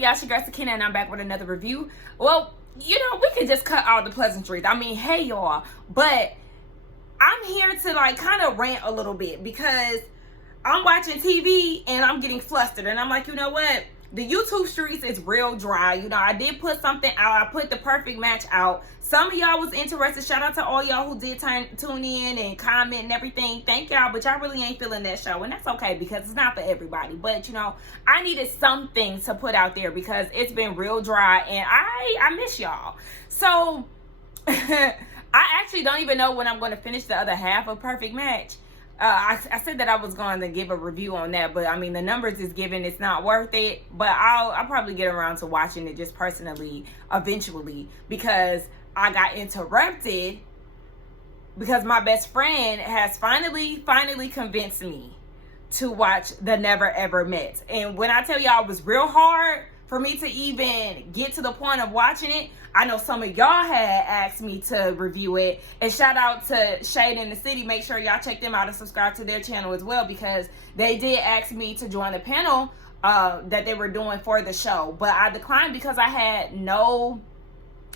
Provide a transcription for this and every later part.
up, y'all? It's your girl Sakina, and I'm back with another review. Well, you know, we can just cut all the pleasantries. I mean, hey, y'all. But I'm here to, like, kind of rant a little bit because I'm watching TV and I'm getting flustered. And I'm like, you know what? The YouTube streets is real dry. You know, I did put something out. I put the perfect match out. Some of y'all was interested. Shout out to all y'all who did tune in and comment and everything. Thank y'all, but y'all really ain't feeling that show. And that's okay because it's not for everybody. But, you know, I needed something to put out there because it's been real dry and I miss y'all. So, I actually don't even know when I'm going to finish the other half of Perfect Match. I said that I was going to give a review on that, but I mean, the numbers is given, it's not worth it. But I'll probably get around to watching it just personally eventually because I got interrupted because my best friend has finally convinced me to watch The Never Ever Met. And when I tell y'all it was real hard for me to even get to the point of watching it, I know some of y'all had asked me to review it. And shout out to Shade in the City. Make sure y'all check them out and subscribe to their channel as well because they did ask me to join the panel that they were doing for the show. But I declined because I had no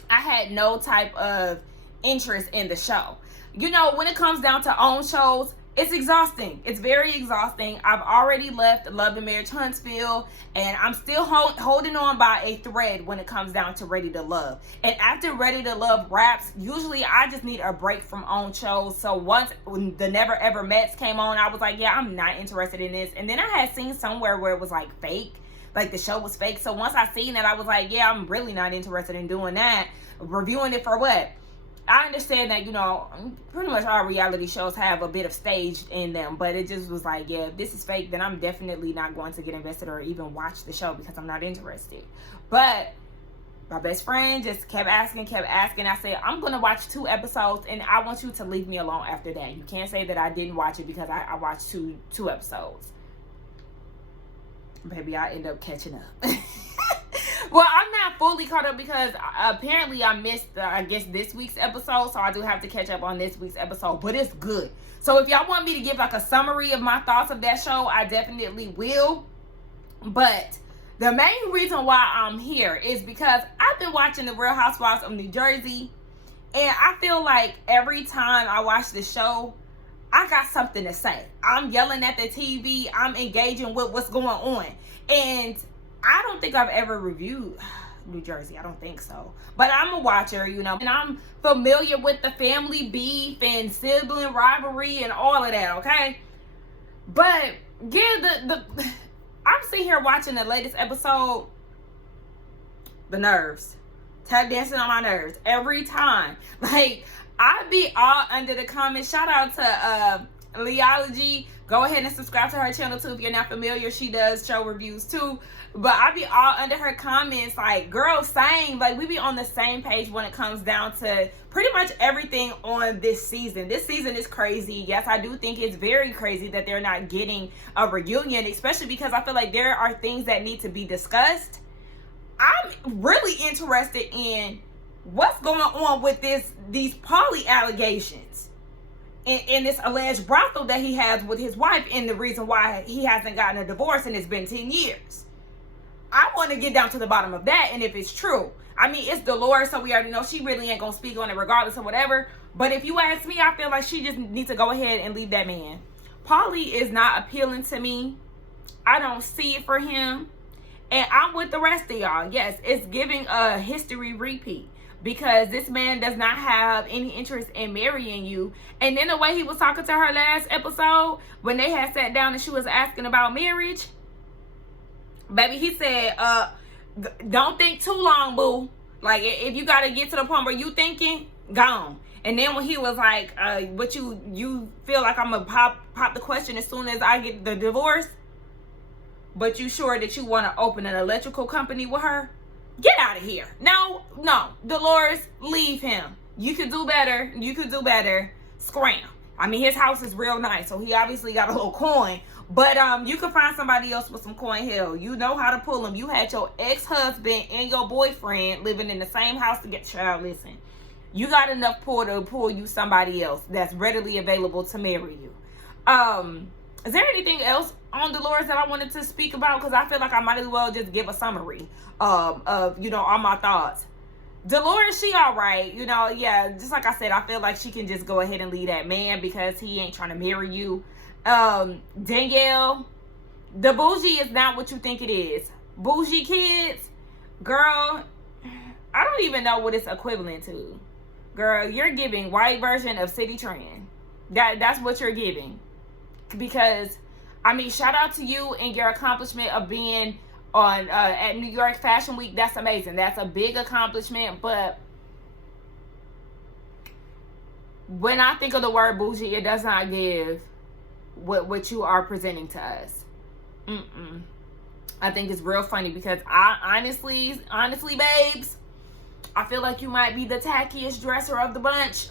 type of interest in the show. You know, when it comes down to own shows, it's exhausting. It's very exhausting. I've already left Love and Marriage Huntsville, and I'm still holding on by a thread when it comes down to Ready to Love. And after Ready to Love wraps, usually I just need a break from own shows. So once when The Never Ever Mets came on, I was like, yeah, I'm not interested in this. And then I had seen somewhere where it was like fake, like the show was fake. So once I seen that, I was like, yeah, I'm really not interested in doing that. Reviewing it for what? I understand that, you know, pretty much all reality shows have a bit of staged in them, but it just was like, yeah, if this is fake, then I'm definitely not going to get invested or even watch the show because I'm not interested. But my best friend just kept asking. I said, I'm going to watch 2 episodes, and I want you to leave me alone after that. You can't say that I didn't watch it because I watched two episodes. Maybe I end up catching up. Well, I'm not fully caught up because apparently I missed, I guess, this week's episode. So I do have to catch up on this week's episode. But it's good. So if y'all want me to give like a summary of my thoughts of that show, I definitely will. But the main reason why I'm here is because I've been watching The Real Housewives of New Jersey. And I feel like every time I watch the show, I got something to say. I'm yelling at the TV. I'm engaging with what's going on. And I don't think I've ever reviewed New Jersey. I don't think so. But I'm a watcher, you know. And I'm familiar with the family beef and sibling rivalry and all of that, okay? But, yeah, I'm sitting here watching the latest episode. The nerves. Tap dancing on my nerves. Every time. Like, I be all under the comments. Shout out to Leology. Go ahead and subscribe to her channel too if you're not familiar. She does show reviews too. But I be all under her comments like, girl, same. Like, we be on the same page when it comes down to pretty much everything on this season. This season is crazy. Yes, I do think it's very crazy that they're not getting a reunion, especially because I feel like there are things that need to be discussed. I'm really interested in what's going on with these poly allegations. In this alleged brothel that he has with his wife, and the reason why he hasn't gotten a divorce and it's been 10 years. I want to get down to the bottom of that and if it's true. I mean, it's Dolores, so we already know she really ain't going to speak on it regardless of whatever. But if you ask me, I feel like she just needs to go ahead and leave that man. Paulie is not appealing to me. I don't see it for him. And I'm with the rest of y'all. Yes, it's giving a history repeat. Because this man does not have any interest in marrying you. And then the way he was talking to her last episode, when they had sat down and she was asking about marriage, baby, he said, don't think too long, boo. Like, if you got to get to the point where you thinking, gone. And then when he was like, what you feel like I'm going to pop the question as soon as I get the divorce, but you sure that you want to open an electrical company with her? Get out of here. No, Dolores, leave him. You could do better. Scram. I mean, his house is real nice, so he obviously got a little coin. But you can find somebody else with some coin. Hell, you know how to pull them. You had your ex-husband and your boyfriend living in the same house to get child. Listen, you got enough pull to pull you somebody else that's readily available to marry you. Is there anything else on Dolores that I wanted to speak about? Because I feel like I might as well just give a summary of you know, all my thoughts. Dolores, she all right. You know, yeah, just like I said, I feel like she can just go ahead and leave that man because he ain't trying to marry you. Danielle, the bougie is not what you think it is. Bougie kids, girl, I don't even know what it's equivalent to. Girl, you're giving white version of City Trend. That's what you're giving. Because, I mean, shout out to you and your accomplishment of being on at New York Fashion Week. That's amazing. That's a big accomplishment. But when I think of the word bougie, it does not give what you are presenting to us. I think it's real funny because I honestly, babes, I feel like you might be the tackiest dresser of the bunch.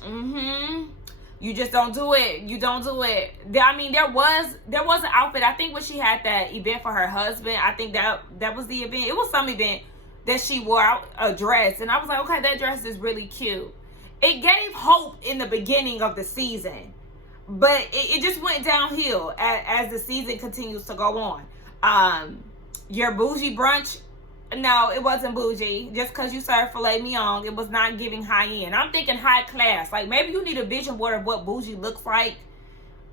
You just don't do it. You don't do it. I mean, there was an outfit. I think when she had that event for her husband, I think that was the event. It was some event that she wore out a dress, and I was like, okay, that dress is really cute. It gave hope in the beginning of the season, but it just went downhill as the season continues to go on. Your bougie brunch, no, it wasn't bougie. Just because you served filet mignon, it was not giving high end. I'm thinking high class. Like, maybe you need a vision board of what bougie looks like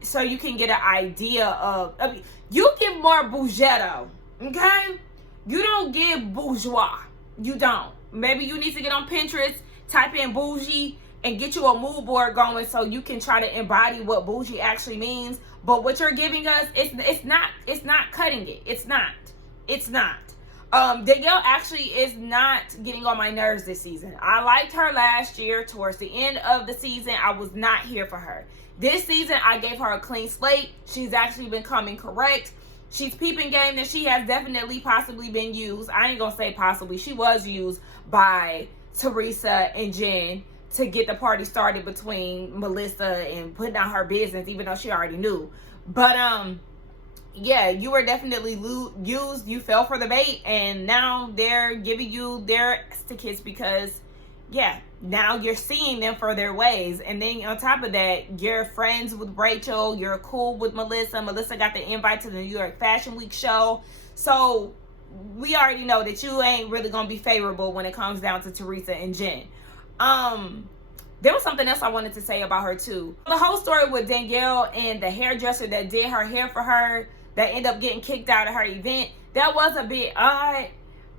so you can get an idea of you give more bougetto, okay? You don't give bourgeois. You don't. Maybe you need to get on Pinterest, type in bougie, and get you a mood board going so you can try to embody what bougie actually means. But what you're giving us, it's not cutting it. It's not. Danielle actually is not getting on my nerves this season. I liked her last year. Towards the end of the season, I was not here for her. This season, I gave her a clean slate. She's actually been coming correct. She's peeping game that she has definitely possibly been used. I ain't gonna say possibly. She was used by Teresa and Jen to get the party started between Melissa and putting out her business, even though she already knew. But yeah, you were definitely used. You fell for the bait, and now they're giving you their tickets because, yeah, now you're seeing them for their ways. And then on top of that, you're friends with Rachel. You're cool with Melissa. Melissa got the invite to the New York Fashion Week show. So we already know that you ain't really going to be favorable when it comes down to Teresa and Jen. There was something else I wanted to say about her too. The whole story with Danielle and the hairdresser that did her hair for her, that ended up getting kicked out of her event, that was a bit odd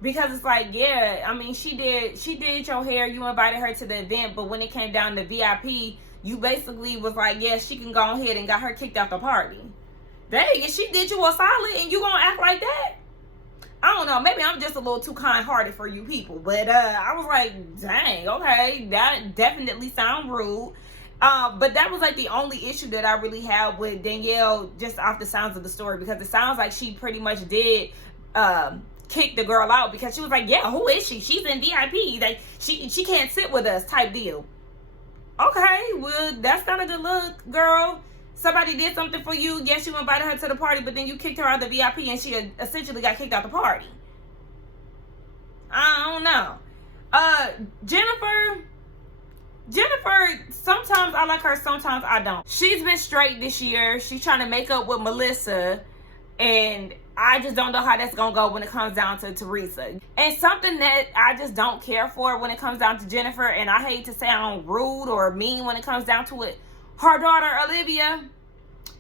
because it's like, yeah, I mean, she did your hair, you invited her to the event, but when it came down to VIP, you basically was like, yeah, she can go ahead and got her kicked out the party. Dang, if she did you a solid and you gonna act like that? I don't know, maybe I'm just a little too kind-hearted for you people, but I was like, dang, okay, that definitely sound rude. But that was like the only issue that I really had with Danielle, just off the sounds of the story, because it sounds like she pretty much did kick the girl out because she was like, yeah, who is she? She's in VIP, like she can't sit with us type deal. Okay, well, that's not a good look, girl. Somebody did something for you. Yes, you invited her to the party, but then you kicked her out of the VIP and she essentially got kicked out the party. I don't know. Jennifer, sometimes I like her, sometimes I don't. She's been straight this year. She's trying to make up with Melissa, and I just don't know how that's going to go when it comes down to Teresa. And something that I just don't care for when it comes down to Jennifer, and I hate to say I'm rude or mean when it comes down to it, her daughter, Olivia,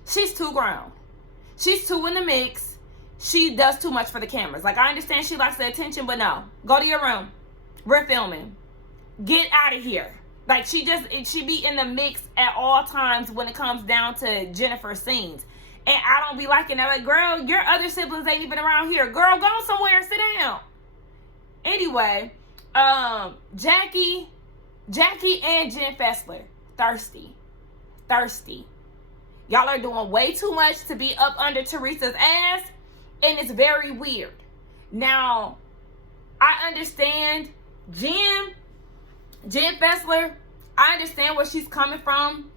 she's too grown. She's too in the mix. She does too much for the cameras. Like, I understand she likes the attention, but no. Go to your room. We're filming. Get out of here. Like, she be in the mix at all times when it comes down to Jennifer's scenes. And I don't be liking that. Like, girl, your other siblings ain't even around here. Girl, go somewhere and sit down. Anyway, Jackie and Jen Fessler, thirsty. Y'all are doing way too much to be up under Teresa's ass, and it's very weird. Now, I understand Jen Fessler, I understand where she's coming from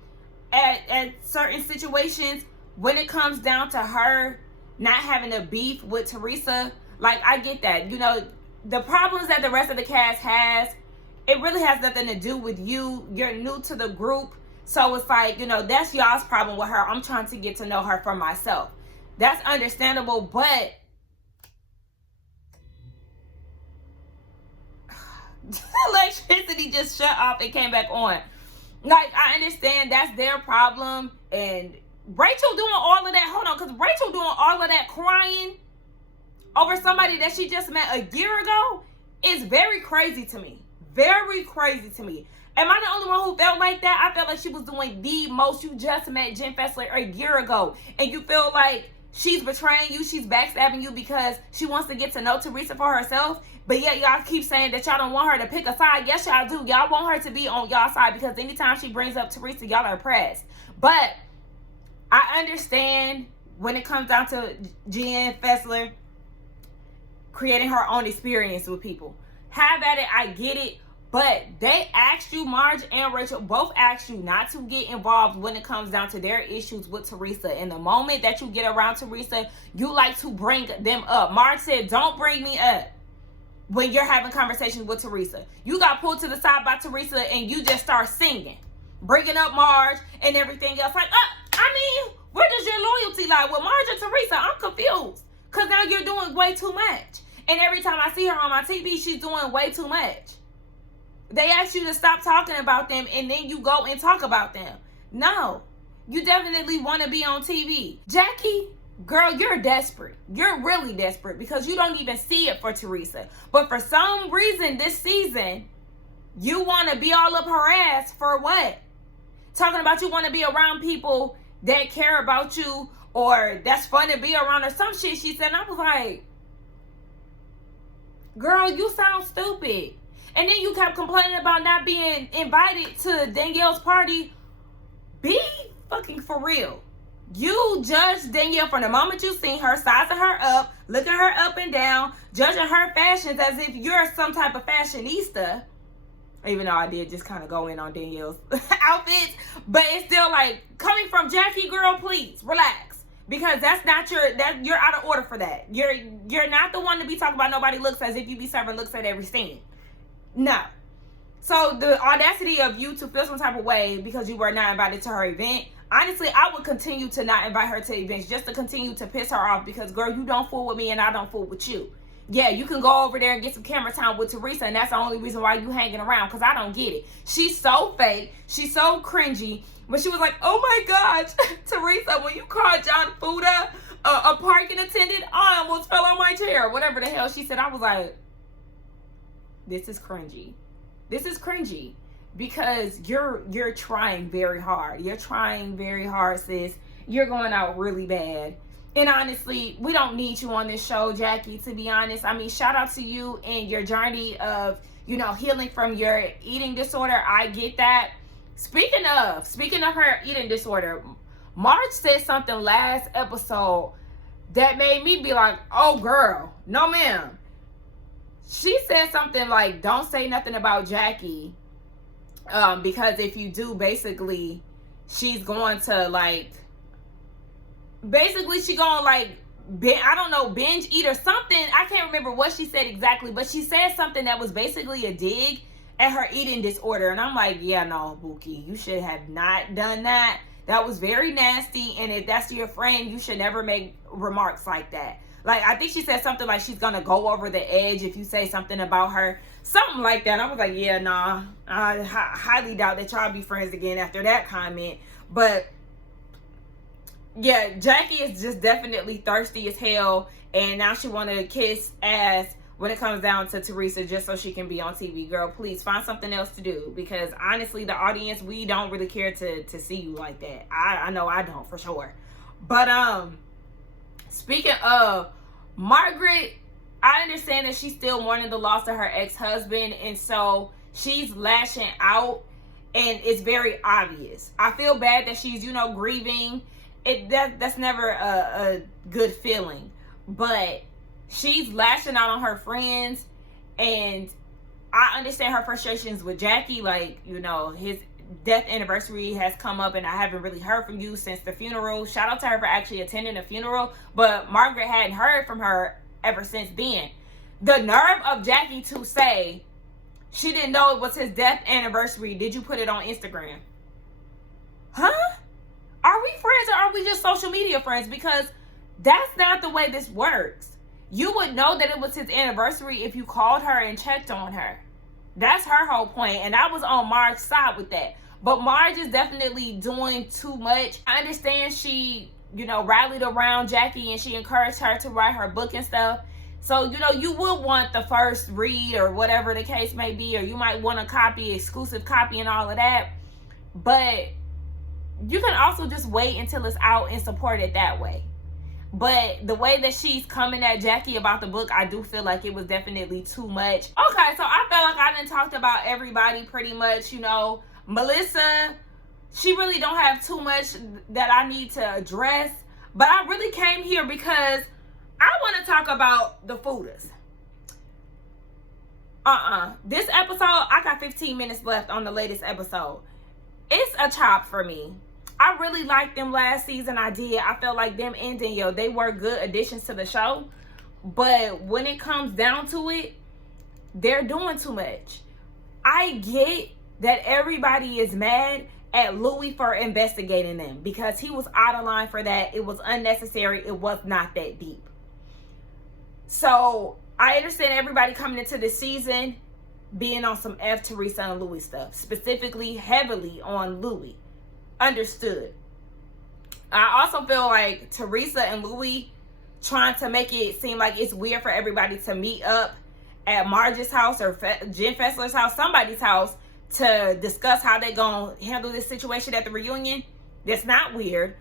at certain situations when it comes down to her not having a beef with Teresa. Like, I get that. You know, the problems that the rest of the cast has, it really has nothing to do with you. You're new to the group. So it's like, that's y'all's problem with her. I'm trying to get to know her for myself. That's understandable, but electricity just shut off and came back on. Like, I understand that's their problem, and Rachel doing all of that. Hold on, because Rachel doing all of that crying over somebody that she just met a year ago is very crazy to me. Very crazy to me. Am I the only one who felt like that? I felt like she was doing the most. You just met Jen Fessler a year ago, and you feel like she's betraying you, she's backstabbing you because she wants to get to know Teresa for herself. But yet y'all keep saying that y'all don't want her to pick a side. Yes, y'all do. Y'all want her to be on y'all side because anytime she brings up Teresa, y'all are pressed. But I understand when it comes down to Jen Fessler creating her own experience with people. Have at it, I get it. But they asked you, Marge and Rachel, both asked you not to get involved when it comes down to their issues with Teresa. And the moment that you get around Teresa, you like to bring them up. Marge said, don't bring me up when you're having conversations with Teresa. You got pulled to the side by Teresa and you just start singing, bringing up Marge and everything else. Like, where does your loyalty lie with Marge and Teresa? I'm confused because now you're doing way too much. And every time I see her on my TV, she's doing way too much. They ask you to stop talking about them and then you go and talk about them. No, you definitely want to be on TV. Jackie, girl, you're desperate. You're really desperate because you don't even see it for Teresa. But for some reason this season, you want to be all up her ass for what? Talking about you want to be around people that care about you or that's fun to be around or some shit she said. And I was like, girl, you sound stupid. And then you kept complaining about not being invited to Danielle's party. Be fucking for real. You judged Danielle from the moment you seen her, sizing her up, looking her up and down, judging her fashions as if you're some type of fashionista. Even though I did just kind of go in on Danielle's outfits. But it's still like, coming from Jackie, girl, please, relax. Because that's not you're out of order for that. You're not the one to be talking about nobody looks as if you be serving looks at every scene. No. So the audacity of you to feel some type of way because you were not invited to her event, honestly, I would continue to not invite her to events just to continue to piss her off because, girl, you don't fool with me and I don't fool with you. Yeah, you can go over there and get some camera time with Teresa and that's the only reason why you hanging around because I don't get it. She's so fake. She's so cringy. But she was like, oh my gosh, Teresa, when you called John Fuda a parking attendant, I almost fell on my chair. Whatever the hell she said, I was like, this is cringy. This is cringy because you're trying very hard. You're trying very hard, sis. You're going out really bad. And honestly, we don't need you on this show, Jackie, to be honest. I mean, shout out to you and your journey of, healing from your eating disorder. I get that. Speaking of her eating disorder, Marge said something last episode that made me be like, oh, girl, no, ma'am. She said something like, don't say nothing about Jackie because if you do, basically, she's going to binge eat or something. I can't remember what she said exactly, but she said something that was basically a dig at her eating disorder. And I'm like, yeah, no, Buki, you should have not done that. That was very nasty. And if that's your friend, you should never make remarks like that. Like, I think she said something like she's going to go over the edge if you say something about her. Something like that. I was like, yeah, nah. I highly doubt that y'all be friends again after that comment. But, yeah, Jackie is just definitely thirsty as hell. And now she want to kiss ass when it comes down to Teresa just so she can be on TV. Girl, please find something else to do. Because, honestly, the audience, we don't really care to see you like that. I know I don't, for sure. But, speaking of Margaret, I understand that she's still mourning the loss of her ex-husband, and so she's lashing out, and it's very obvious. I feel bad that she's, grieving. That's never a good feeling, but she's lashing out on her friends, and I understand her frustrations with Jackie. Like, his death anniversary has come up and I haven't really heard from you since the funeral. Shout out to her for actually attending the funeral, but Margaret hadn't heard from her ever since then. The nerve of Jackie to say she didn't know it was his death anniversary. Did you put it on Instagram? huh? Are we friends or are we just social media friends? Because that's not the way this works. You would know that it was his anniversary if you called her and checked on her. That's her whole point. And I was on Marge's side with that. But Marge is definitely doing too much. I understand she, rallied around Jackie and she encouraged her to write her book and stuff. So, you would want the first read or whatever the case may be, or you might want a copy, exclusive copy and all of that. But you can also just wait until it's out and support it that way. But the way that she's coming at Jackie about the book, I do feel like it was definitely too much. Okay, so I felt like I done talked about everybody pretty much, Melissa, she really don't have too much that I need to address. But I really came here because I want to talk about the fooders. This episode, I got 15 minutes left on the latest episode. It's a chop for me. I really liked them last season. I did. I felt like them and Danielle, they were good additions to the show. But when it comes down to it, they're doing too much. I get that everybody is mad at Louis for investigating them because he was out of line for that. It was unnecessary. It was not that deep. So I understand everybody coming into this season being on some F Teresa and Louis stuff, specifically heavily on Louis. Understood. I also feel like Teresa and Louis trying to make it seem like it's weird for everybody to meet up at Marge's house or Jen Fessler's house, somebody's house, to discuss how they gonna handle this situation at the reunion. That's not weird.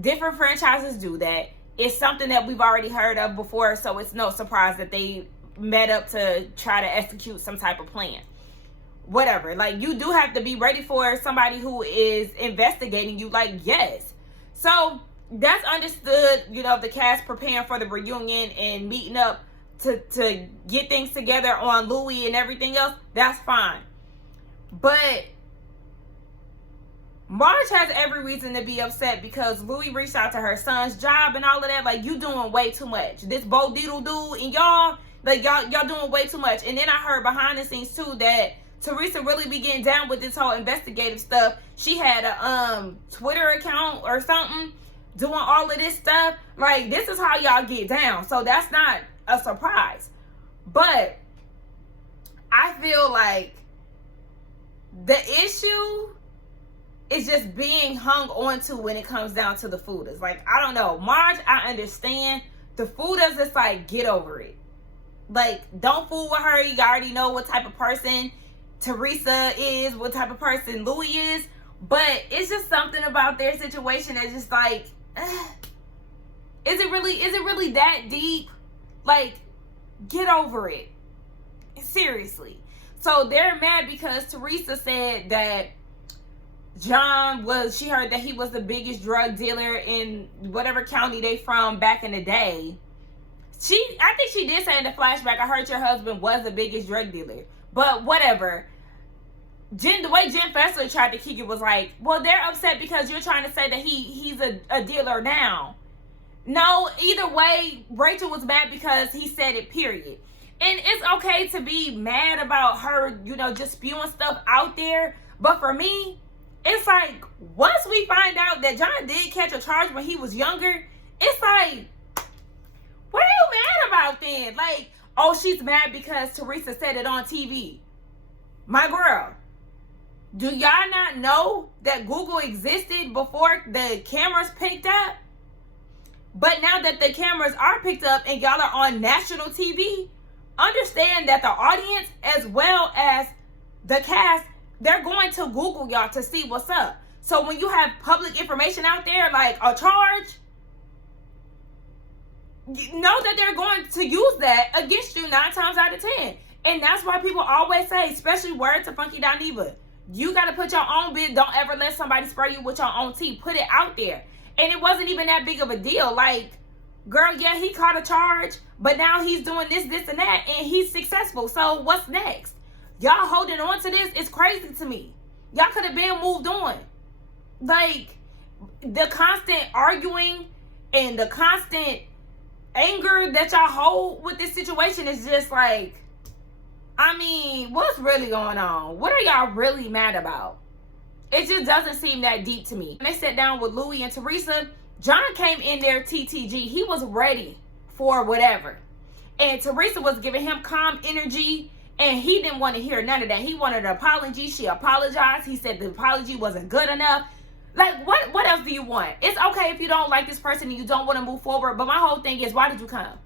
Different franchises do that. It's something that we've already heard of before, so it's no surprise that they met up to try to execute some type of plan. Whatever. Like, you do have to be ready for somebody who is investigating you. Like, yes. So that's understood, the cast preparing for the reunion and meeting up to get things together on Louis and everything else. That's fine. But Marge has every reason to be upset because Louis reached out to her son's job and all of that. Like, you doing way too much. This Bo Diddle dude and y'all doing way too much. And then I heard behind the scenes too that Teresa really be getting down with this whole investigative stuff. She had a Twitter account or something doing all of this stuff. Like, this is how y'all get down. So that's not a surprise. But I feel like the issue is just being hung on to when it comes down to the fooders. Like, I don't know. Marge, I understand. The fooders, it's like, get over it. Like, don't fool with her. You already know what type of person Teresa is, what type of person Louis is. But it's just something about their situation that's just like, is it really that deep? Like, get over it. Seriously. So they're mad because Teresa said that she heard that he was the biggest drug dealer in whatever county they from back in the day. I think she did say in the flashback, I heard your husband was the biggest drug dealer. But whatever. The way Jen Fessler tried to kick it was like, well, they're upset because you're trying to say that he's a dealer now. No, either way, Rachel was mad because he said it, period. And it's okay to be mad about her, just spewing stuff out there. But for me, it's like, once we find out that John did catch a charge when he was younger, it's like, what are you mad about then? Like, oh, she's mad because Teresa said it on TV. My girl, do y'all not know that Google existed before the cameras picked up? But now that the cameras are picked up and y'all are on national TV, understand that the audience as well as the cast, they're going to Google y'all to see what's up. So when you have public information out there like a charge, you know that they're going to use that against you 9 times out of 10. And that's why people always say, especially word to Funky Dineva, you got to put your own bid. Don't ever let somebody spray you with your own tea. Put it out there. And it wasn't even that big of a deal. Like, girl, yeah, he caught a charge, but now he's doing this, and that, and he's successful. So what's next? Y'all holding on to this is crazy to me. Y'all could have been moved on. Like, the constant arguing and the constant anger that y'all hold with this situation is just like, I mean, what's really going on? What are y'all really mad about? It just doesn't seem that deep to me. When they sat down with Louis and Teresa, John came in there TTG. He was ready for whatever. And Teresa was giving him calm energy, and he didn't want to hear none of that. He wanted an apology. She apologized. He said the apology wasn't good enough. Like, what else do you want? It's okay if you don't like this person and you don't want to move forward, but my whole thing is, why did you come?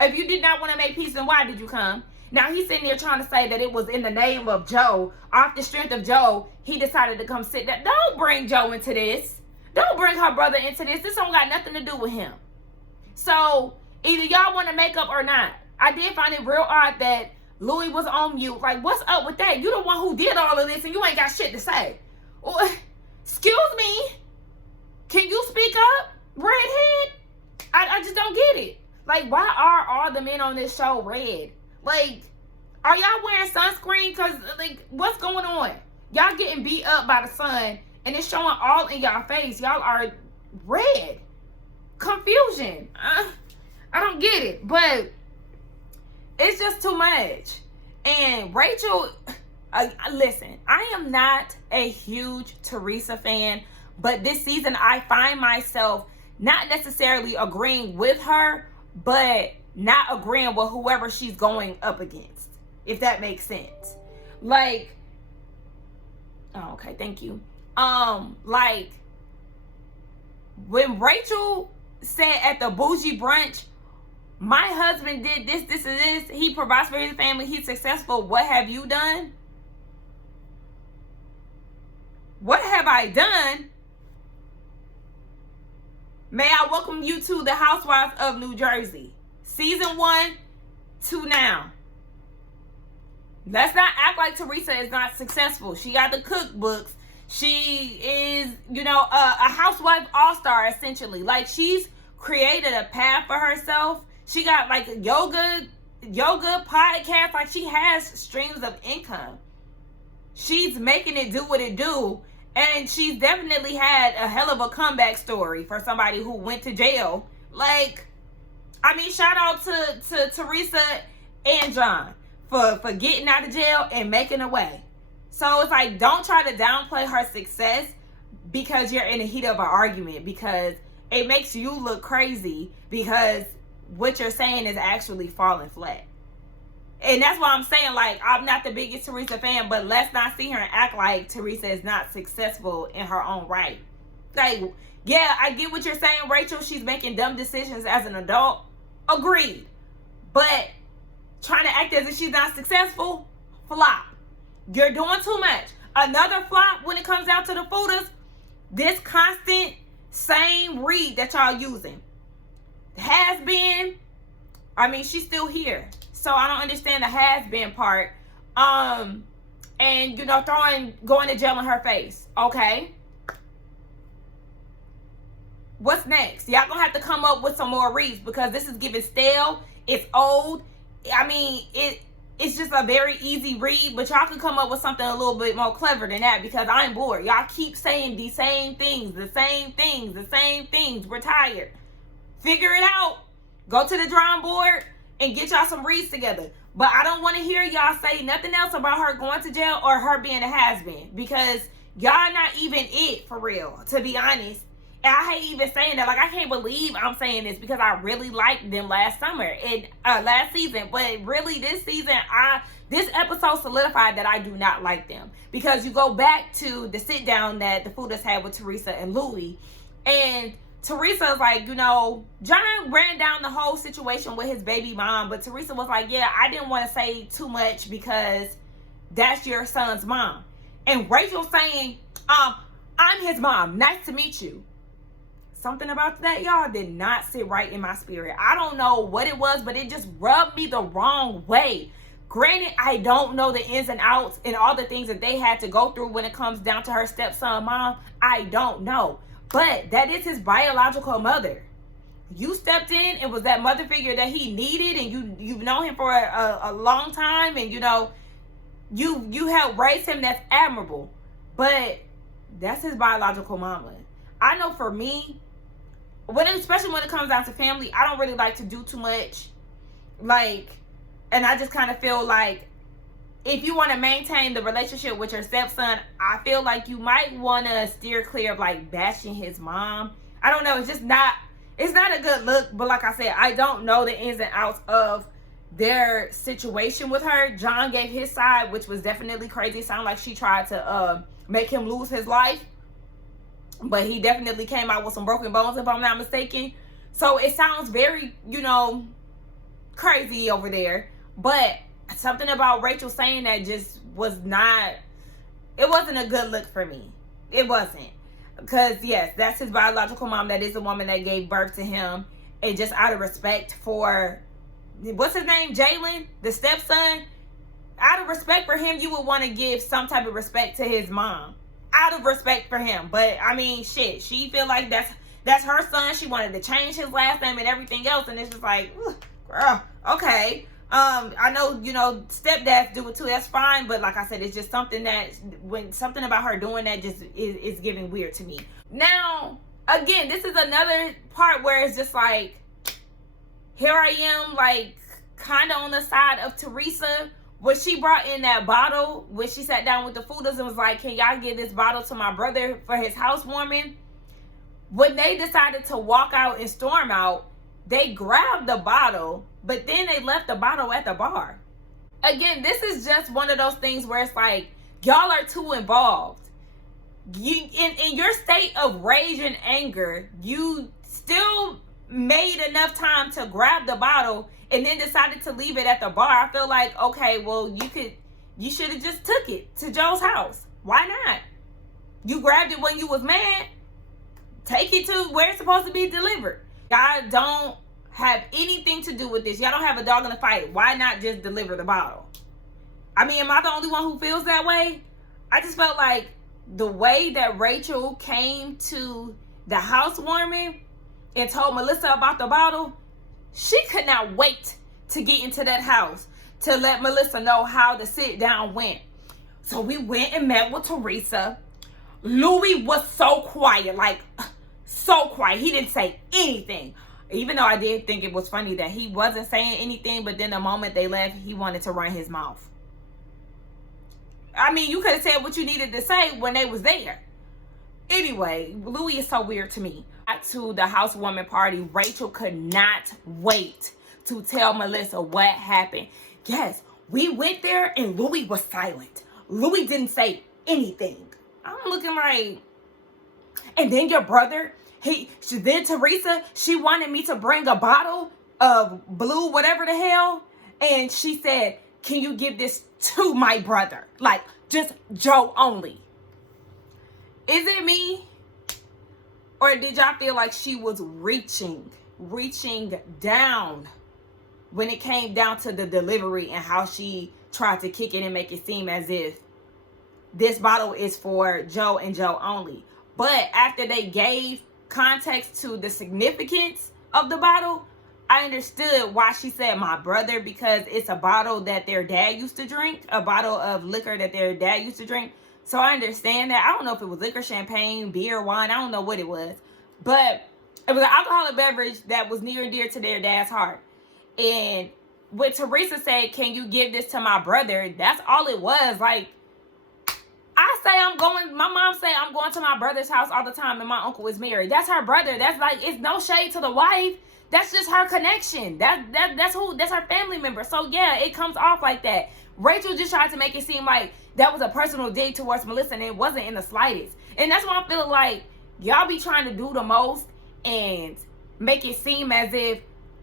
If you did not want to make peace, then why did you come? Now, he's sitting there trying to say that it was in the name of Joe. Off the strength of Joe, he decided to come sit down. Don't bring Joe into this. Don't bring her brother into this. This don't got nothing to do with him. So, either y'all want to make up or not. I did find it real odd that Louis was on mute. Like, what's up with that? You the one who did all of this and you ain't got shit to say. Well, excuse me? Can you speak up, redhead? I just don't get it. Like, why are all the men on this show red? Like, are y'all wearing sunscreen? Because, like, what's going on? Y'all getting beat up by the sun, and it's showing all in y'all face. Y'all are red. Confusion. I don't get it. But it's just too much. And Rachel, listen, I am not a huge Teresa fan, but this season I find myself not necessarily agreeing with her, but not agreeing with whoever she's going up against, if that makes sense. Like, oh, okay, thank you. Like, when Rachel said at the bougie brunch, my husband did this, this, and this, he provides for his family, he's successful, what have you done? What have I done? May I welcome you to the Housewives of New Jersey. Season 1 to now. Let's not act like Teresa is not successful. She got the cookbooks. She is, you know, a housewife all-star, essentially. Like, she's created a path for herself. She got, like, a yoga podcast. Like, she has streams of income. She's making it do what it do. And she's definitely had a hell of a comeback story for somebody who went to jail. Like, I mean, shout out to Teresa and John for getting out of jail and making a way. So it's like, don't try to downplay her success because you're in the heat of an argument, because it makes you look crazy because what you're saying is actually falling flat. And that's why I'm saying, like, I'm not the biggest Teresa fan, but let's not see her and act like Teresa is not successful in her own right. Like, yeah, I get what you're saying, Rachel. She's making dumb decisions as an adult. Agreed. But trying to act as if she's not successful, flop. You're doing too much. Another flop when it comes down to the fooders, this constant same read that y'all using. Has been, I mean, she's still here. So I don't understand the has been part. And, you know, going to jail in her face. Okay. What's next? Y'all gonna have to come up with some more reads because this is giving stale. It's old. I mean, it's just a very easy read, but y'all can come up with something a little bit more clever than that because I'm bored. Y'all keep saying the same things, the same things, the same things. We're tired. Figure it out. Go to the drawing board and get y'all some reads together. But I don't want to hear y'all say nothing else about her going to jail or her being a has-been, because y'all not even it for real, to be honest. And I hate even saying that. Like, I can't believe I'm saying this because I really liked them last summer and last season. But really, this season, this episode solidified that I do not like them, because you go back to the sit down that the Fooders had with Teresa and Louis, and Teresa's like, you know, John ran down the whole situation with his baby mom, but Teresa was like, yeah, I didn't want to say too much because that's your son's mom. And Rachel saying, I'm his mom. Nice to meet you. Something about that, y'all, did not sit right in my spirit. I don't know what it was, but it just rubbed me the wrong way. Granted, I don't know the ins and outs and all the things that they had to go through when it comes down to her stepson mom. I don't know. But that is his biological mother. You stepped in and was that mother figure that he needed, and you've known him for a long time, and you know, you helped raise him. That's admirable. But that's his biological mama. I know for me, especially when it comes down to family, I don't really like to do too much. Like, and I just kind of feel like if you want to maintain the relationship with your stepson, I feel like you might want to steer clear of like bashing his mom. I don't know. It's not a good look. But like I said, I don't know the ins and outs of their situation with her. John gave his side, which was definitely crazy. It sounded like she tried to make him lose his life. But he definitely came out with some broken bones, if I'm not mistaken. So it sounds very, crazy over there. But something about Rachel saying that just was not, it wasn't a good look for me. It wasn't. Because, yes, that's his biological mom. That is the woman that gave birth to him. And just out of respect for, what's his name? Jalen, the stepson. Out of respect for him, you would want to give some type of respect to his mom. Out of respect for him. But, I mean, shit. She feel like that's her son. She wanted to change his last name and everything else. And it's just like, girl, okay. I know, stepdads do it too. That's fine. But like I said, it's just something that, when something about her doing that just is giving weird to me. Now, again, this is another part where it's just like, here I am, like, kind of on the side of Teresa. When she brought in that bottle, when she sat down with the fooders and was like, can y'all give this bottle to my brother for his housewarming? When they decided to walk out and storm out, they grabbed the bottle, but then they left the bottle at the bar. Again, this is just one of those things where it's like, y'all are too involved. You in your state of rage and anger, you still made enough time to grab the bottle and then decided to leave it at the bar. I feel like, okay, well, you should have just took it to Joe's house. Why not? You grabbed it when you was mad. Take it to where it's supposed to be delivered. Y'all don't have anything to do with this. Y'all don't have a dog in the fight. Why not just deliver the bottle? I mean, am I the only one who feels that way? I just felt like the way that Rachel came to the housewarming and told Melissa about the bottle, she could not wait to get into that house to let Melissa know how the sit down went. So we went and met with Teresa. Louis was so quiet, like so quiet. He didn't say anything. Even though I did think it was funny that he wasn't saying anything, but then the moment they left, he wanted to run his mouth. I mean, you could have said what you needed to say when they was there. Anyway, Louis is so weird to me. To the housewarming party, Rachel could not wait to tell Melissa what happened. Yes, we went there and Louis was silent. Louis didn't say anything. I'm looking like, and then your brother, then Teresa, she wanted me to bring a bottle of blue, whatever the hell. And she said, can you give this to my brother? Like, just Joe only. Is it me? Or did y'all feel like she was reaching down when it came down to the delivery and how she tried to kick it and make it seem as if this bottle is for Joe and Joe only? But after they gave context to the significance of the bottle, I understood why she said my brother, because it's a bottle that their dad used to drink, a bottle of liquor that their dad used to drink. So I understand that. I don't know if it was liquor, champagne, beer, wine. I don't know what it was. But it was an alcoholic beverage that was near and dear to their dad's heart. And when Teresa said, can you give this to my brother? That's all it was. Like, my mom say I'm going to my brother's house all the time and my uncle is married. That's her brother. That's like, it's no shade to the wife. That's just her connection. That's her family member. So yeah, it comes off like that. Rachel just tried to make it seem like that was a personal dig towards Melissa, and it wasn't in the slightest. And that's why I feel like y'all be trying to do the most and make it seem as if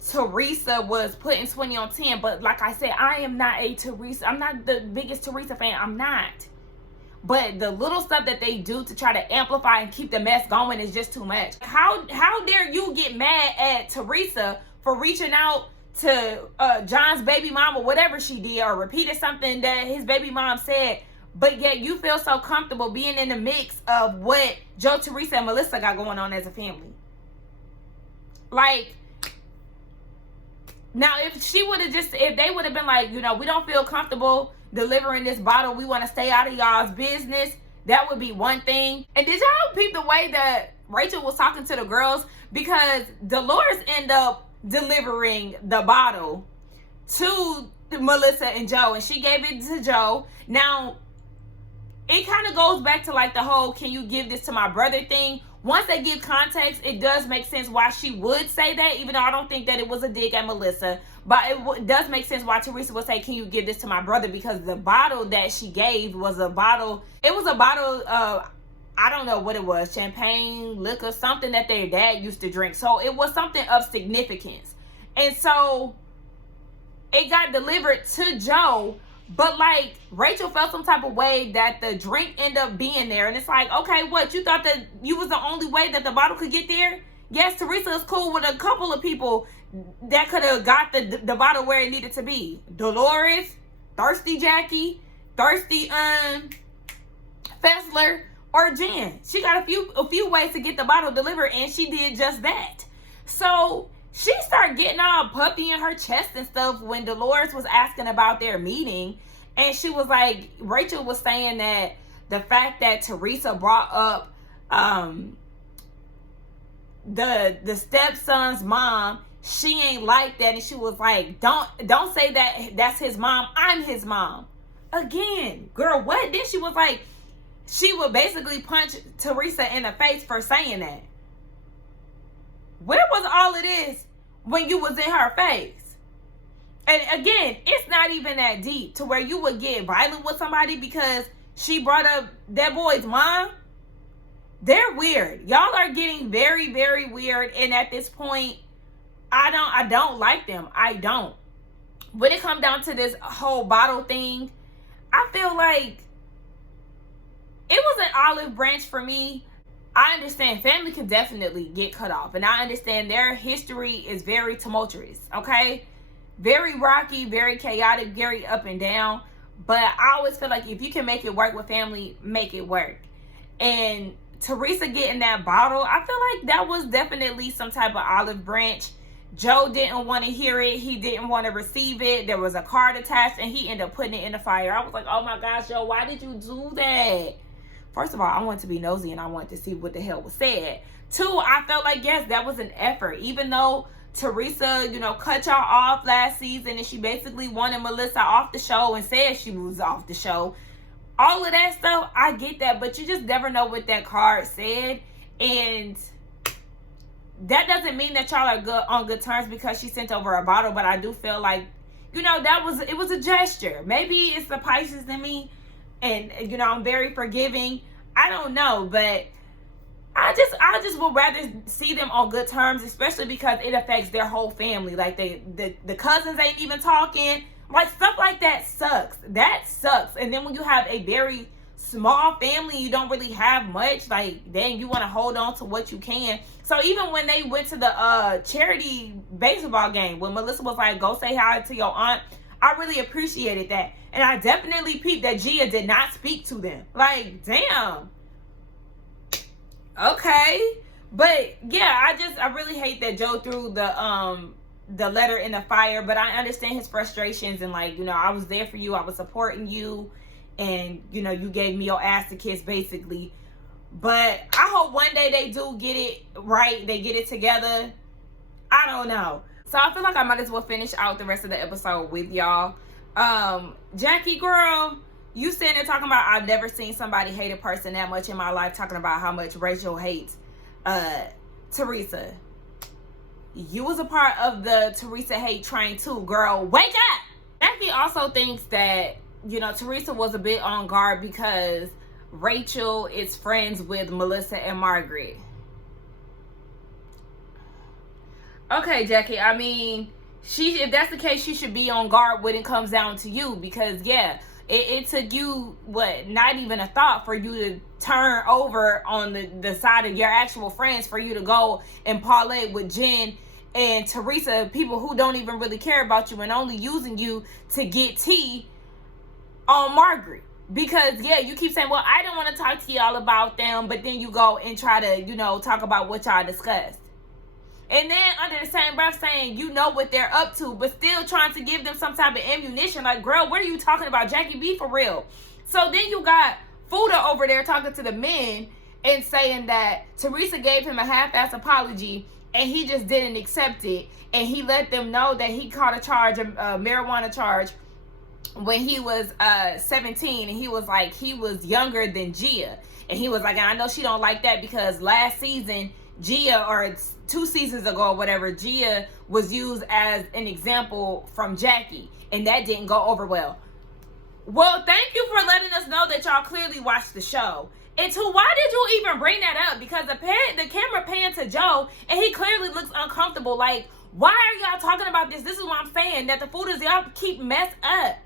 Teresa was putting 20 on 10. But like I said, I am not a Teresa. I'm not the biggest Teresa fan. I'm not. But the little stuff that they do to try to amplify and keep the mess going is just too much. How dare you get mad at Teresa for reaching out to John's baby mom or whatever she did, or repeated something that his baby mom said, but yet you feel so comfortable being in the mix of what Joe, Teresa, and Melissa got going on as a family. Like, now if they would have been like, we don't feel comfortable delivering this bottle, we want to stay out of y'all's business, that would be one thing. And did y'all peep the way that Rachel was talking to the girls? Because Dolores ended up delivering the bottle to Melissa and Joe, and she gave it to Joe. Now, it kind of goes back to like the whole "can you give this to my brother" thing. Once they give context, it does make sense why she would say that, even though I don't think that it was a dig at Melissa. But it does make sense why Teresa would say, "can you give this to my brother?" Because the bottle that she gave was a bottle, it was a bottle of, I don't know what it was, champagne, liquor, something that their dad used to drink. So it was something of significance. And so it got delivered to Joe, but like Rachel felt some type of way that the drink ended up being there. And it's like, okay, what, you thought that you was the only way that the bottle could get there? Yes, Teresa is cool with a couple of people that could have got the bottle where it needed to be. Dolores, Thirsty Jackie, Thirsty Fessler, or Jen. She got a few ways to get the bottle delivered, and she did just that. So she started getting all puffy in her chest and stuff when Dolores was asking about their meeting. And she was like, Rachel was saying that the fact that Teresa brought up the stepson's mom, she ain't like that. And she was like, don't say that that's his mom. I'm his mom. Again, girl, what? Then she was like, she would basically punch Teresa in the face for saying that. Where was all of this when you was in her face? And again, it's not even that deep to where you would get violent with somebody because she brought up that boy's mom. They're weird. Y'all are getting very, very weird. And at this point, I don't like them. I don't. When it comes down to this whole bottle thing, I feel like it was an olive branch for me. I understand family can definitely get cut off. And I understand their history is very tumultuous, okay? Very rocky, very chaotic, very up and down. But I always feel like if you can make it work with family, make it work. And Teresa getting that bottle, I feel like that was definitely some type of olive branch. Joe didn't want to hear it. He didn't want to receive it. There was a card attached, and he ended up putting it in the fire. I was like, oh my gosh, Joe, why did you do that? First of all, I wanted to be nosy and I wanted to see what the hell was said. Two, I felt like, yes, that was an effort. Even though Teresa, cut y'all off last season and she basically wanted Melissa off the show and said she was off the show. All of that stuff, I get that. But you just never know what that card said. And that doesn't mean that y'all are on good terms because she sent over a bottle. But I do feel like, it was a gesture. Maybe it's the Pisces in me. And, I'm very forgiving. I don't know, but I just would rather see them on good terms, especially because it affects their whole family. Like the cousins ain't even talking. Like stuff like that sucks. That sucks. And then when you have a very small family, you don't really have much. Like then you want to hold on to what you can. So even when they went to the charity baseball game, when Melissa was like, "Go say hi to your aunt," I really appreciated that. And I definitely peeped that Gia did not speak to them. Like, damn. Okay. But yeah, I really hate that Joe threw the letter in the fire, but I understand his frustrations and like, I was there for you, I was supporting you, and you gave me your ass to kiss basically. But I hope one day they do get it right, they get it together. I don't know. So I feel like I might as well finish out the rest of the episode with y'all. Jackie, girl, you sitting there talking about I've never seen somebody hate a person that much in my life, talking about how much Rachel hates Teresa. You was a part of the Teresa hate train too, girl. Wake up! Jackie also thinks that, Teresa was a bit on guard because Rachel is friends with Melissa and Margaret. Okay, Jackie, I mean, if that's the case, she should be on guard when it comes down to you because, yeah, it took you, not even a thought for you to turn over on the side of your actual friends for you to go and parlay with Jen and Teresa, people who don't even really care about you and only using you to get tea on Margaret. Because, yeah, you keep saying, well, I don't want to talk to y'all about them, but then you go and try to, talk about what y'all discussed. And then under the same breath saying you know what they're up to, but still trying to give them some type of ammunition. Like, girl, what are you talking about? Jackie B, for real. So then you got Fuda over there talking to the men and saying that Teresa gave him a half-ass apology and he just didn't accept it. And he let them know that he caught a charge, a marijuana charge, when he was 17, and he was like, he was younger than Gia. And he was like, I know she don't like that because last season, Gia, or 2 seasons ago or whatever, Gia was used as an example from Jackie, and that didn't go over well. Well, thank you for letting us know that y'all clearly watched the show. And two, why did you even bring that up? Because the camera panned to Joe, and he clearly looks uncomfortable. Like, why are y'all talking about this? This is what I'm saying, that the food is y'all keep messed up.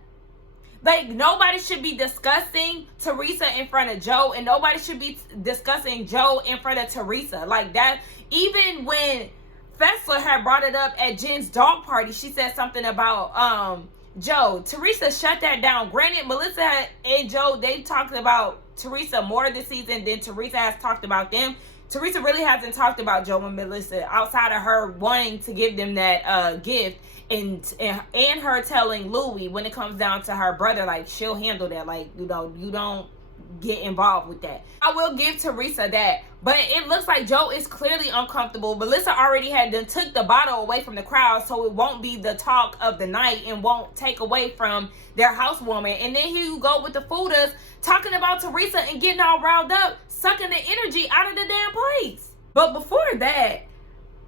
Like, nobody should be discussing Teresa in front of Joe, and nobody should be discussing Joe in front of Teresa. Like that, even when Fessler had brought it up at Jen's dog party, she said something about Joe. Teresa shut that down. Granted, Melissa and Joe, they talked about Teresa more this season than Teresa has talked about them. Teresa really hasn't talked about Joe and Melissa outside of her wanting to give them that gift. And her telling Louis, when it comes down to her brother, like, she'll handle that. Like, you know, you don't get involved with that. I will give Teresa that. But it looks like Joe is clearly uncomfortable. Melissa already had done took the bottle away from the crowd, so it won't be the talk of the night and won't take away from their housewoman. And then here you go with the fooders talking about Teresa and getting all riled up, sucking the energy out of the damn place. But before that,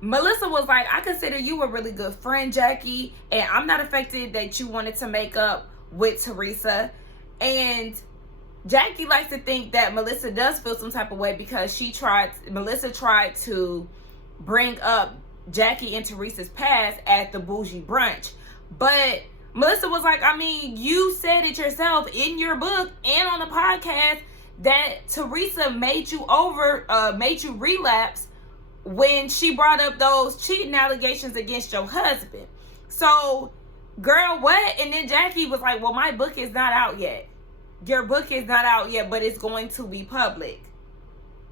Melissa was like, I consider you a really good friend, Jackie, and I'm not affected that you wanted to make up with Teresa. And Jackie likes to think that Melissa does feel some type of way because Melissa tried to bring up Jackie and Teresa's past at the bougie brunch. But Melissa was like, I mean, you said it yourself in your book and on the podcast that Teresa made you relapse when she brought up those cheating allegations against your husband. So, girl, what? And then Jackie was like, well, my book is not out yet. Your book is not out yet, but it's going to be public.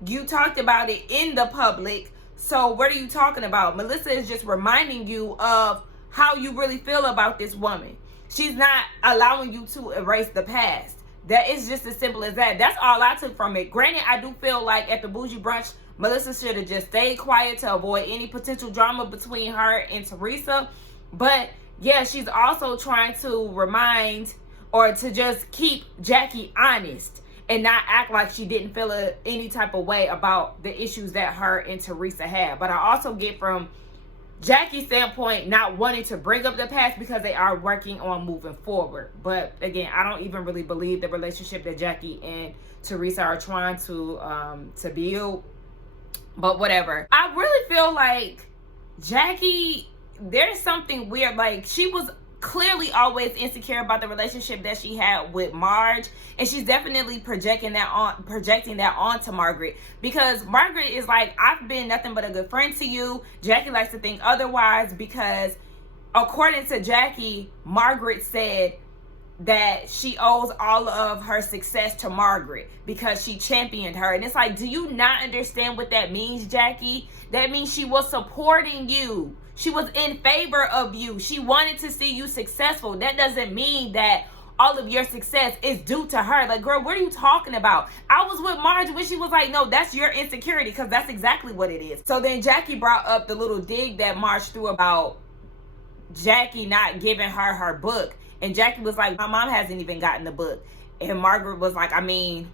You talked about it in the public, so what are you talking about? Melissa is just reminding you of how you really feel about this woman. She's not allowing you to erase the past. That is just as simple as that. That's all I took from it. Granted, I do feel like at the bougie brunch, Melissa should have just stayed quiet to avoid any potential drama between her and Teresa. But yeah, she's also trying to remind or to just keep Jackie honest and not act like she didn't feel any type of way about the issues that her and Teresa had. But I also get from Jackie's standpoint not wanting to bring up the past because they are working on moving forward. But again, I don't even really believe the relationship that Jackie and Teresa are trying to build. But whatever. I really feel like Jackie, there's something weird. Like, she was clearly always insecure about the relationship that she had with Marge, and she's definitely projecting that onto Margaret, because Margaret is like, I've been nothing but a good friend to you. Jackie likes to think otherwise, because according to Jackie, Margaret said that she owes all of her success to Margaret because she championed her. And it's like, do you not understand what that means, Jackie? That means she was supporting you. She was in favor of you. She wanted to see you successful. That doesn't mean that all of your success is due to her. Like, girl, what are you talking about? I was with Marge when she was like, no, that's your insecurity, because that's exactly what it is. So then Jackie brought up the little dig that Marge threw about Jackie not giving her book. And Jackie was like, my mom hasn't even gotten the book. And Margaret was like, I mean,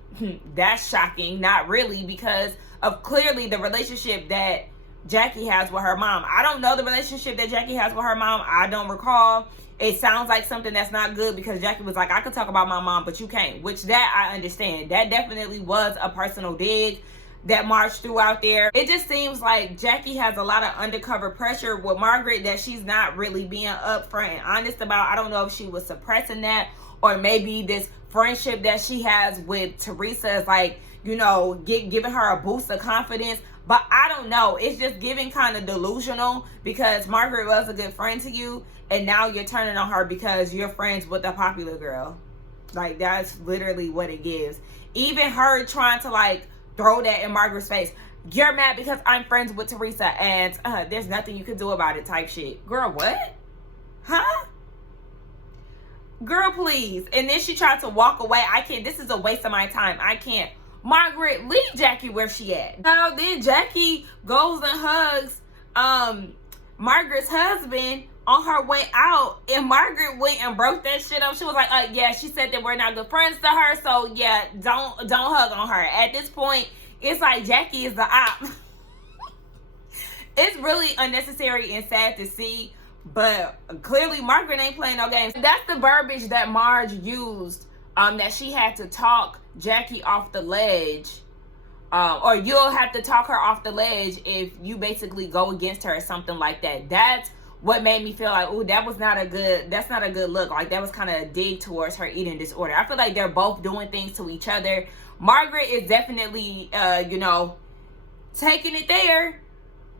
that's shocking. Not really, because of clearly the relationship that Jackie has with her mom. I don't know the relationship that Jackie has with her mom. I don't recall. It sounds like something that's not good, because Jackie was like, I could talk about my mom, but you can't. Which, that I understand. That definitely was a personal dig that Marge threw out there. It just seems like Jackie has a lot of undercover pressure with Margaret that she's not really being upfront and honest about. I don't know if she was suppressing that, or maybe this friendship that she has with Teresa is like, you know, giving her a boost of confidence. But I don't know. It's just giving kind of delusional, because Margaret was a good friend to you, and now you're turning on her because you're friends with a popular girl. Like, that's literally what it gives. Even her trying to, like, throw that in Margaret's face. You're mad because I'm friends with Teresa, and there's nothing you can do about it type shit. Girl, what? Huh? Girl, please. And then she tried to walk away. I can't. This is a waste of my time. I can't. Margaret, leave Jackie where she at. Now then Jackie goes and hugs Margaret's husband on her way out, and Margaret went and broke that shit up. She was like, yeah, she said that we're not good friends to her, so yeah, don't hug on her. At this point, it's like Jackie is the op. It's really unnecessary and sad to see, but clearly Margaret ain't playing no games. That's the verbiage that Marge used, that she had to talk Jackie off the ledge, or you'll have to talk her off the ledge if you basically go against her or something like that. That's what made me feel like, ooh, that's not a good look. Like, that was kind of a dig towards her eating disorder. I feel like they're both doing things to each other. Margaret is definitely, taking it there.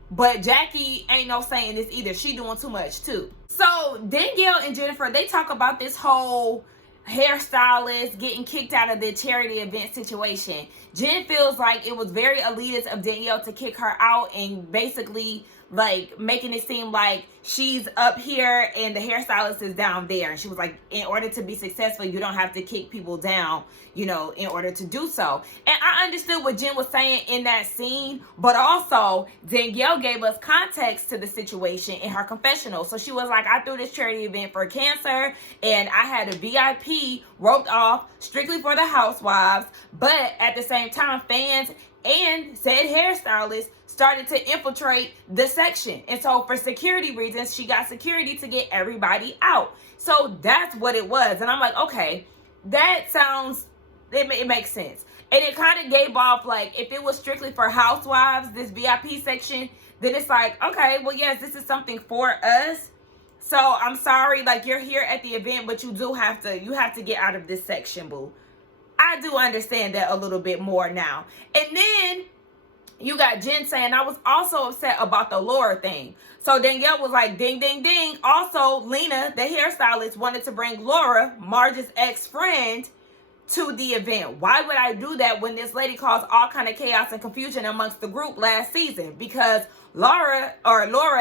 But Jackie ain't no saying this either. She doing too much too. So Danielle and Jennifer, they talk about this whole hairstylist getting kicked out of the charity event situation. Jen feels like it was very elitist of Danielle to kick her out and basically like making it seem like she's up here and the hairstylist is down there. And she was like, in order to be successful, you don't have to kick people down, in order to do so. And I understood what Jen was saying in that scene, but also Danielle gave us context to the situation in her confessional. So she was like, I threw this charity event for cancer and I had a VIP roped off strictly for the Housewives, but at the same time, fans and said hairstylist started to infiltrate the section. And so for security reasons, she got security to get everybody out. So that's what it was. And I'm like, okay, that sounds, it makes sense. And it kind of gave off like, if it was strictly for Housewives, this VIP section, then it's like, okay, well, yes, this is something for us. So I'm sorry, like, you're here at the event, but you have to get out of this section, boo. I do understand that a little bit more now. And then you got Jen saying, I was also upset about the Laura thing. So Danielle was like, ding, ding, ding. Also, Lena, the hairstylist, wanted to bring Laura, Marge's ex-friend, to the event. Why would I do that when this lady caused all kind of chaos and confusion amongst the group last season? Because Laura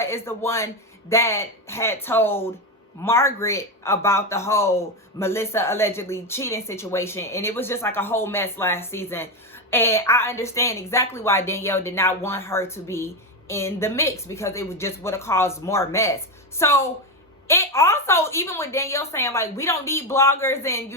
is the one that had told Margaret about the whole Melissa allegedly cheating situation, and it was just like a whole mess last season. And I understand exactly why Danielle did not want her to be in the mix, because it would have caused more mess. So it also, even with Danielle saying like, we don't need bloggers and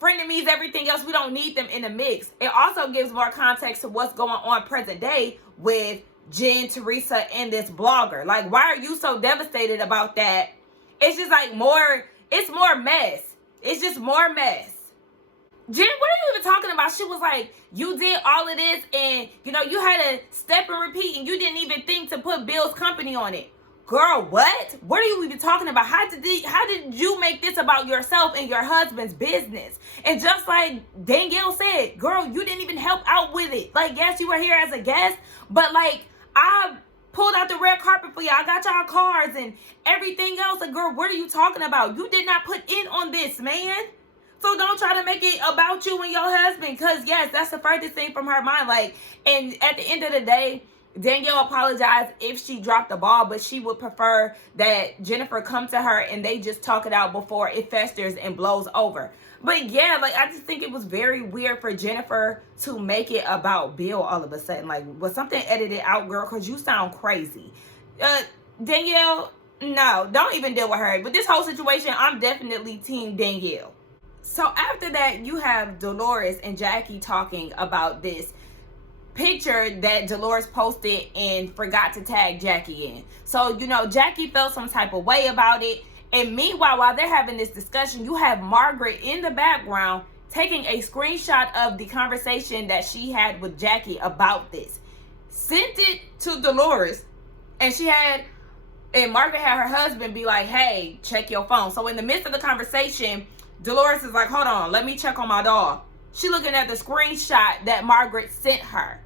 frenemies, everything else, we don't need them in the mix, it also gives more context to what's going on present day with Jen, Teresa, and this blogger. Like, why are you so devastated about that? It's just like it's more mess. It's just more mess. Jen, what are you even talking about? She was like, you did all of this and, you had to step and repeat and you didn't even think to put Bill's company on it. Girl, what? What are you even talking about? How did you make this about yourself and your husband's business? And just like Danielle said, girl, you didn't even help out with it. Like, yes, you were here as a guest, but like, I pulled out the red carpet for y'all. I got y'all cards and everything else. Like, girl, what are you talking about? You did not put in on this, man. So don't try to make it about you and your husband, because yes, that's the furthest thing from her mind. Like, and at the end of the day, Danielle apologized if she dropped the ball, but she would prefer that Jennifer come to her and they just talk it out before it festers and blows over. But yeah, like, I just think it was very weird for Jennifer to make it about Bill all of a sudden. Like, was something edited out, girl? Because you sound crazy. Danielle, no, don't even deal with her. But this whole situation, I'm definitely team Danielle. So after that, you have Dolores and Jackie talking about this picture that Dolores posted and forgot to tag Jackie in. So, Jackie felt some type of way about it. And meanwhile, while they're having this discussion, you have Margaret in the background taking a screenshot of the conversation that she had with Jackie about this. Sent it to Dolores. And Margaret had her husband be like, hey, check your phone. So in the midst of the conversation, Dolores is like, hold on, let me check on my dog. She looking at the screenshot that Margaret sent her.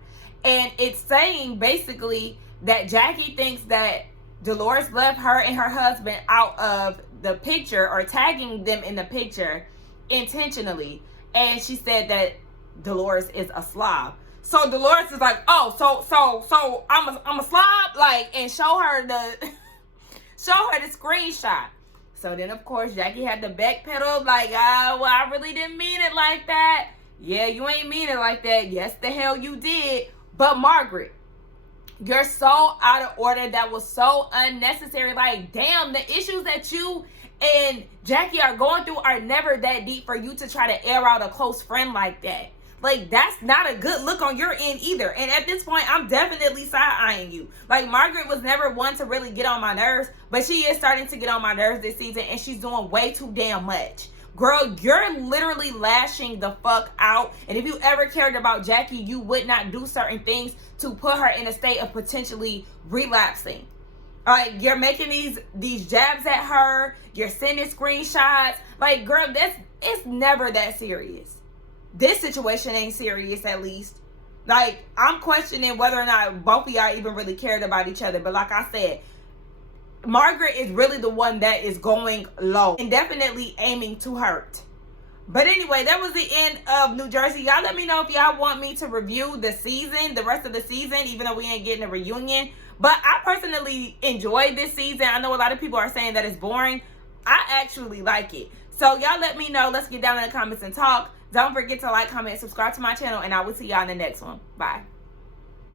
And it's saying basically that Jackie thinks that Dolores left her and her husband out of the picture, or tagging them in the picture intentionally. And she said that Dolores is a slob. So Dolores is like, oh, so I'm a slob, like, and show her the screenshot. So then, of course, Jackie had to backpedal, like, well, I really didn't mean it like that. Yeah, you ain't mean it like that. Yes, the hell you did. But Margaret, You're so out of order. That was so unnecessary. Like, damn, the issues that you and Jackie are going through are never that deep for you to try to air out a close friend like that. Like, that's not a good look on your end either. And at this point, I'm definitely side-eyeing you. Like, Margaret was never one to really get on my nerves, but she is starting to get on my nerves this season, and she's doing way too damn much. Girl, you're literally lashing the fuck out. And if you ever cared about Jackie, you would not do certain things to put her in a state of potentially relapsing. All right, you're making these jabs at her. You're sending screenshots. Like, girl, it's never that serious. This situation ain't serious, at least. Like, I'm questioning whether or not both of y'all even really cared about each other. But like I said, Margaret is really the one that is going low and definitely aiming to hurt. But anyway, that was the end of New Jersey. Y'all let me know if y'all want me to review the rest of the season, even though we ain't getting a reunion. But I personally enjoyed this season. I know a lot of people are saying that it's boring. I actually like it. So y'all let me know. Let's get down in the comments and talk. Don't forget to like, comment, subscribe to my channel, and I will see y'all in the next one. Bye.